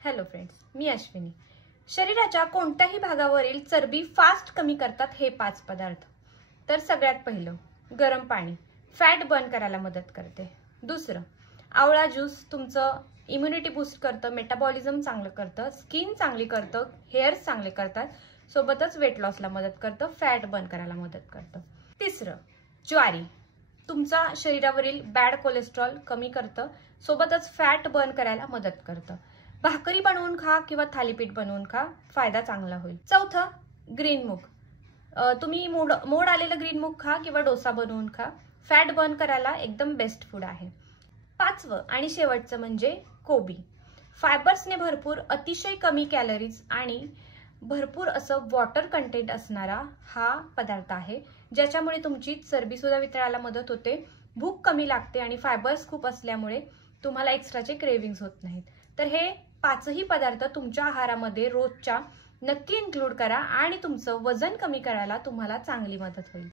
Hello friends, मी अश्विनी। शरीराच्या कोणत्याही भागावरील चरबी फास्ट कमी करतात हे 5 पदार्थ। तर सगळ्यात पहिलं गरम पाणी फॅट बर्न करायला मदत करते। दुसरं आवळा ज्यूस तुमचं इम्युनिटी बूस्ट करतं, मेटाबॉलिझम चांगलं करतं, स्किन चांगली करतं, हेअर्स चांगले करतात, सोबतच वेट लॉसला मदत करतं, फॅट बर्न करायला मदत करतं। तिसरं ज्वारी तुमचा शरीरावरील बॅड कोलेस्ट्रॉल कमी करतं, सोबतच फॅट बर्न करायला मदत करतं। भाकरी बनवून खा किंवा थालीपीठ बनवून खा, फायदा चांगला होईल। चौथं ग्रीन मूग, तुम्ही मोड आलेलं ग्रीन मूग खा किंवा डोसा बनवून खा, फॅट बर्न करायला एकदम बेस्ट फूड आहे। पाचवं आणि शेवटचं म्हणजे कोबी, फायबर्सने भरपूर, अतिशय कमी कॅलरीज आणि भरपूर असं वॉटर कंटेंट असणारा हा पदार्थ आहे, ज्याच्यामुळे तुमची चरबी सुद्धा वितळायला मदत होते, भूक कमी लागते आणि फायबर्स खूप असल्यामुळे तुम्हाला एक्स्ट्राचे क्रेविंग्स होत नाहीत। तर हे 5ही पदार्थ तुमच्या आहारामध्ये रोजच्या नक्की इन्क्लूड करा आणि तुमचं वजन कमी करायला तुम्हाला चांगली मदत होईल।